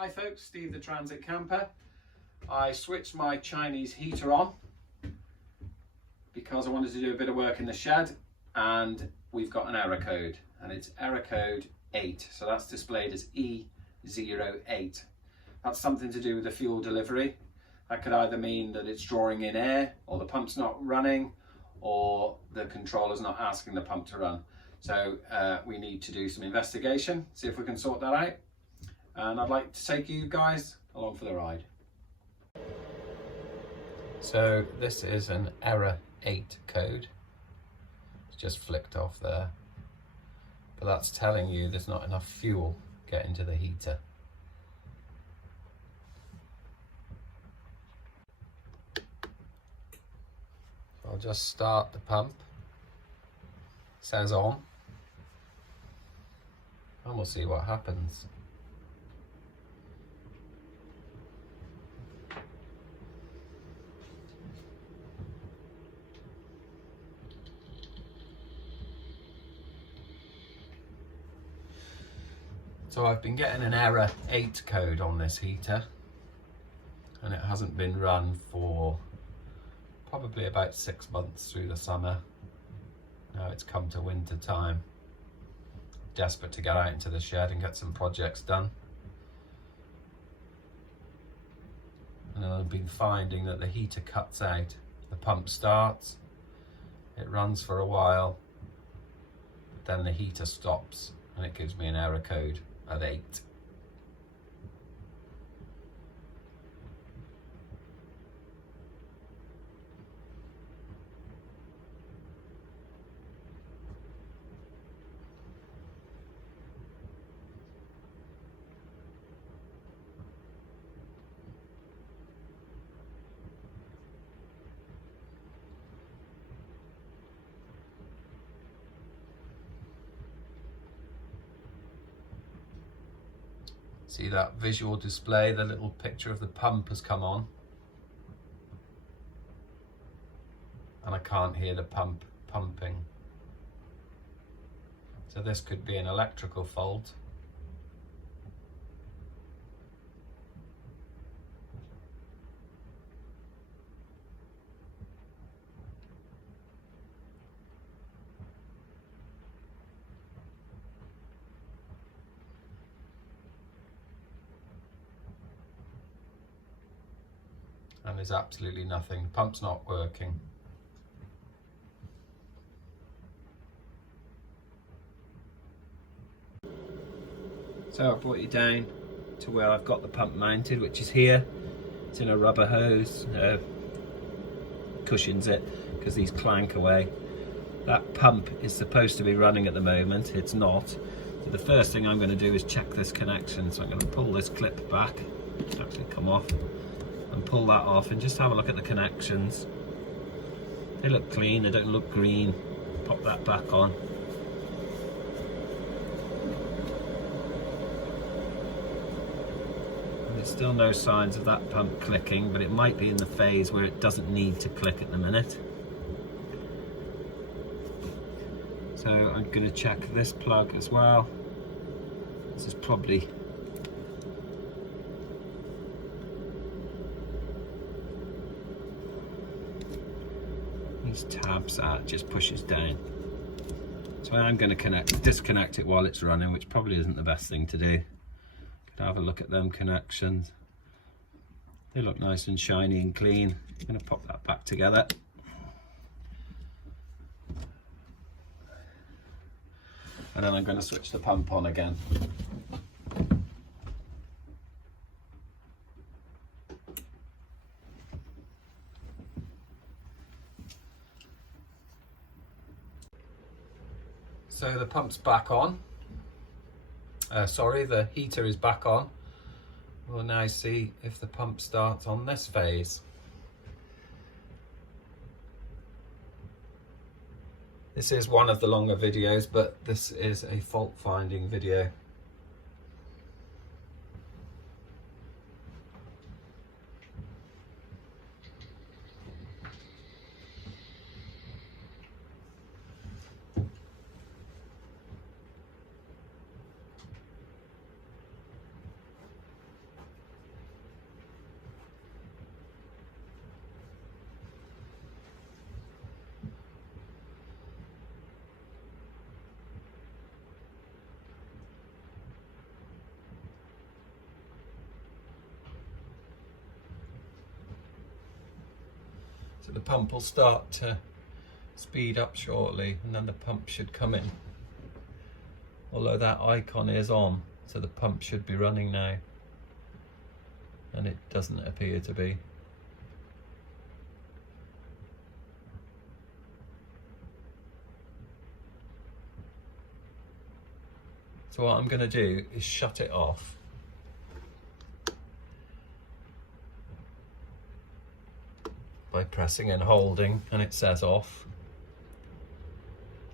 Hi folks, Steve the Transit Camper. I switched my Chinese heater on because I wanted to do a bit of work in the shed, and we've got an error code, and it's error code 8, so that's displayed as E-08. That's something to do with the fuel delivery. That could either mean that it's drawing in air, or the pump's not running, or the controller's not asking the pump to run. So we need to do some investigation, see if we can sort that out. And I'd like to take you guys along for the ride. So this is an error 8 code. It's just flicked off there. But that's telling you there's not enough fuel getting to the heater. I'll just start the pump. It says on. And we'll see what happens. So I've been getting an error 8 code on this heater, and it hasn't been run for probably about 6 months through the summer. Now it's come to winter time. Desperate to get out into the shed and get some projects done. And I've been finding that the heater cuts out. The pump starts, it runs for a while, but then the heater stops and it gives me an error code of 8. See that visual display, the little picture of the pump has come on. And I can't hear the pump pumping. So this could be an electrical fault. And there's absolutely nothing. The pump's not working. So I've brought you down to where I've got the pump mounted, which is here. It's in a rubber hose, cushions it because these clank away. That pump is supposed to be running at the moment, it's not. So the first thing I'm going to do is check this connection. So I'm going to pull this clip back, it's actually come off, and pull that off and just have a look at the connections. They look clean, they don't look green. Pop that back on. And there's still no signs of that pump clicking, but it might be in the phase where it doesn't need to click at the minute. So I'm going to check this plug as well. This is probably these tabs that just pushes down. So I'm going to disconnect it while it's running, which probably isn't the best thing to do. Could have a look at them connections. They look nice and shiny and clean. I'm going to pop that back together. And then I'm going to switch the pump on again. So the pump's back on. The heater is back on. We'll now see if the pump starts on this phase. This is one of the longer videos, but this is a fault finding video. So the pump will start to speed up shortly, and then the pump should come in. Although that icon is on, so the pump should be running now, and it doesn't appear to be. So what I'm going to do is shut it off. By pressing and holding, and it says off.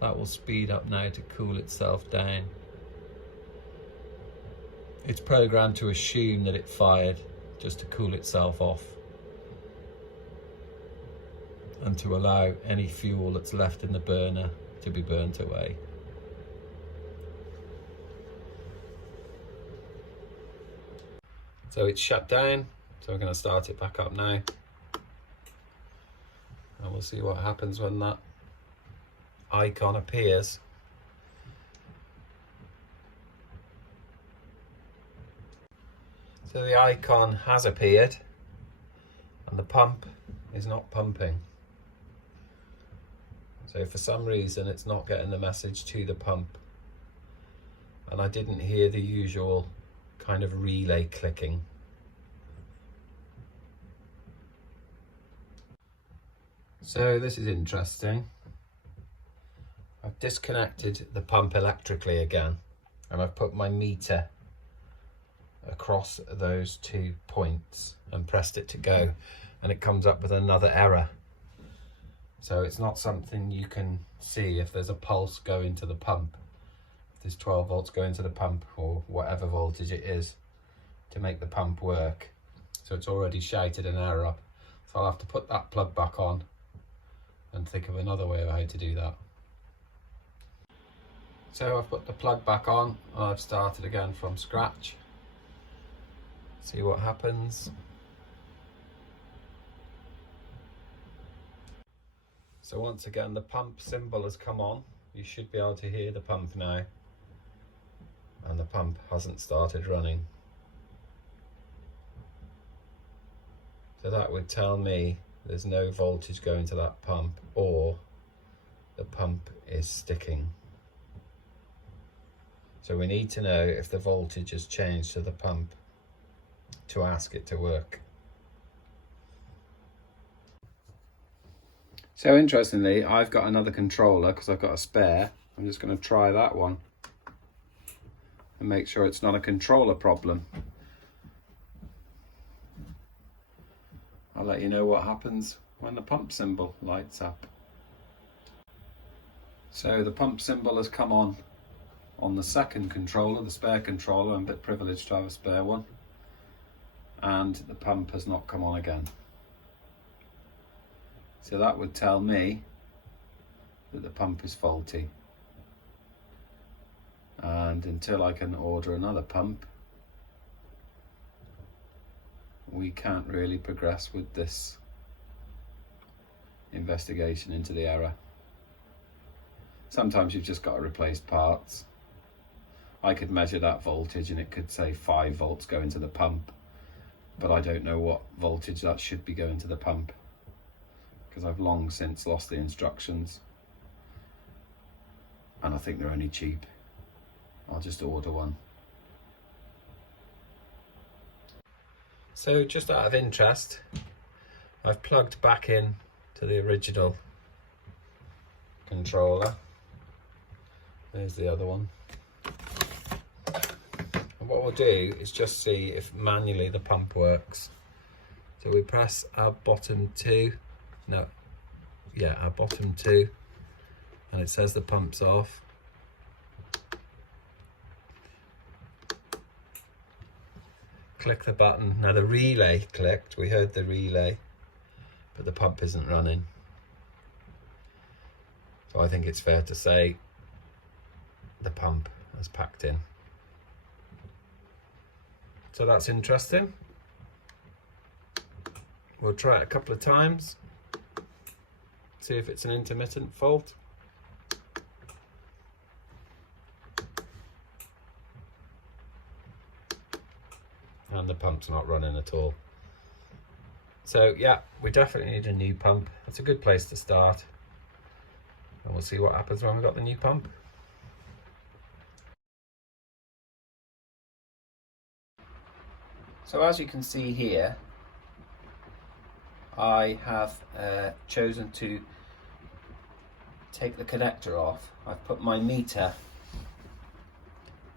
That will speed up now to cool itself down. It's programmed to assume that it fired just to cool itself off and to allow any fuel that's left in the burner to be burnt away. So it's shut down, so we're going to start it back up now. And we'll see what happens when that icon appears. So the icon has appeared and the pump is not pumping. So for some reason it's not getting the message to the pump. And I didn't hear the usual kind of relay clicking. So this is interesting. I've disconnected the pump electrically again, and I've put my meter across those 2 points and pressed it to go, and it comes up with another error. So it's not something you can see if there's a pulse going to the pump, if there's 12 volts going to the pump or whatever voltage it is to make the pump work. So it's already shouted an error up. So I'll have to put that plug back on and think of another way of how to do that. So I've put the plug back on and I've started again from scratch. See what happens. So once again the pump symbol has come on. You should be able to hear the pump now, and the pump hasn't started running. So that would tell me there's no voltage going to that pump, or the pump is sticking. So we need to know if the voltage has changed to the pump to ask it to work. So interestingly, I've got another controller because I've got a spare. I'm just going to try that one and make sure it's not a controller problem. I'll let you know what happens when the pump symbol lights up. So the pump symbol has come on the second controller, the spare controller. I'm a bit privileged to have a spare one. And the pump has not come on again. So that would tell me that the pump is faulty. And until I can order another pump, we can't really progress with this investigation into the error. Sometimes you've just got to replace parts. I could measure that voltage and it could say 5 volts going to the pump, but I don't know what voltage that should be going to the pump because I've long since lost the instructions, and I think they're only cheap. I'll just order one. So just out of interest, I've plugged back in to the original controller. There's the other one. And what we'll do is just see if manually the pump works. So we press our bottom 2, our bottom 2, and it says the pump's off. Click the button. Now the relay clicked, we heard the relay, but the pump isn't running. So I think it's fair to say the pump has packed in. So that's interesting. We'll try it a couple of times, see if it's an intermittent fault. And the pump's not running at all. So yeah, we definitely need a new pump. That's a good place to start. And we'll see what happens when we've got the new pump. So as you can see here, I have chosen to take the connector off. I've put my meter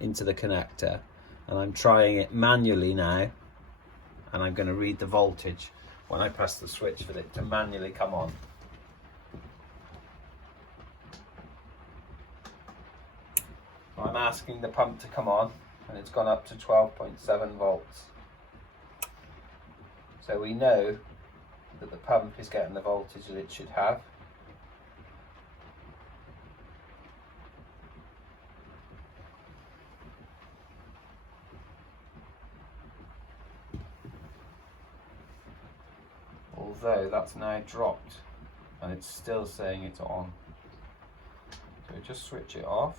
into the connector and I'm trying it manually now, and I'm going to read the voltage when I press the switch for it to manually come on. So I'm asking the pump to come on and it's gone up to 12.7 volts. So we know that the pump is getting the voltage that it should have. Although that's now dropped and it's still saying it's on. So just switch it off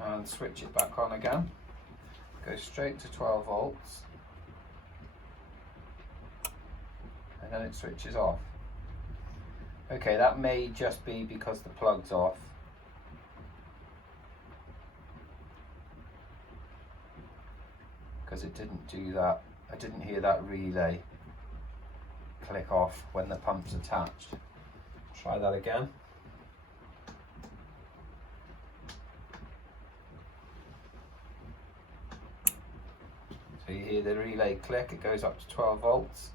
and switch it back on again. Go straight to 12 volts and then it switches off. Okay, that may just be because the plug's off. Because it didn't do that. I didn't hear that relay click off when the pump's attached. Try that again. So you hear the relay click, it goes up to 12 volts.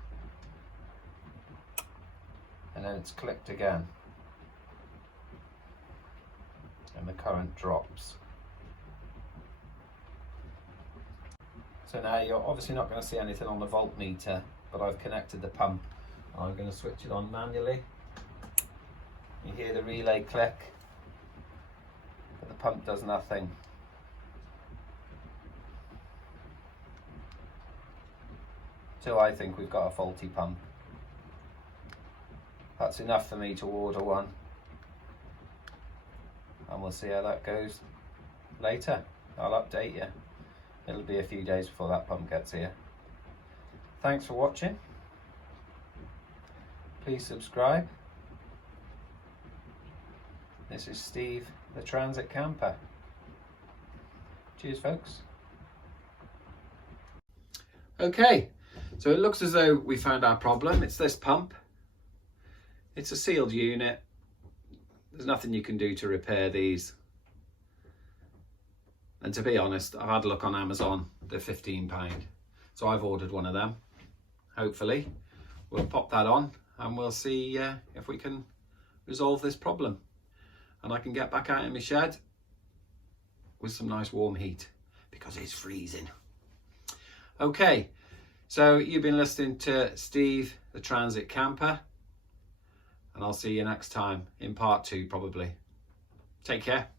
And then it's clicked again. And the current drops. So now you're obviously not going to see anything on the voltmeter, but I've connected the pump. I'm going to switch it on manually. You hear the relay click, but the pump does nothing. So I think we've got a faulty pump. That's enough for me to order one. And we'll see how that goes later. I'll update you. It'll be a few days before that pump gets here. Thanks for watching. Please subscribe. This is Steve, the Transit Camper. Cheers, folks. Okay, so it looks as though we found our problem. It's this pump. It's a sealed unit. There's nothing you can do to repair these. And to be honest, I've had a look on Amazon, they're £15. So I've ordered one of them. Hopefully, we'll pop that on and we'll see if we can resolve this problem. And I can get back out in my shed with some nice warm heat because it's freezing. Okay, so you've been listening to Steve, the Transit Camper. And I'll see you next time in part 2 probably. Take care.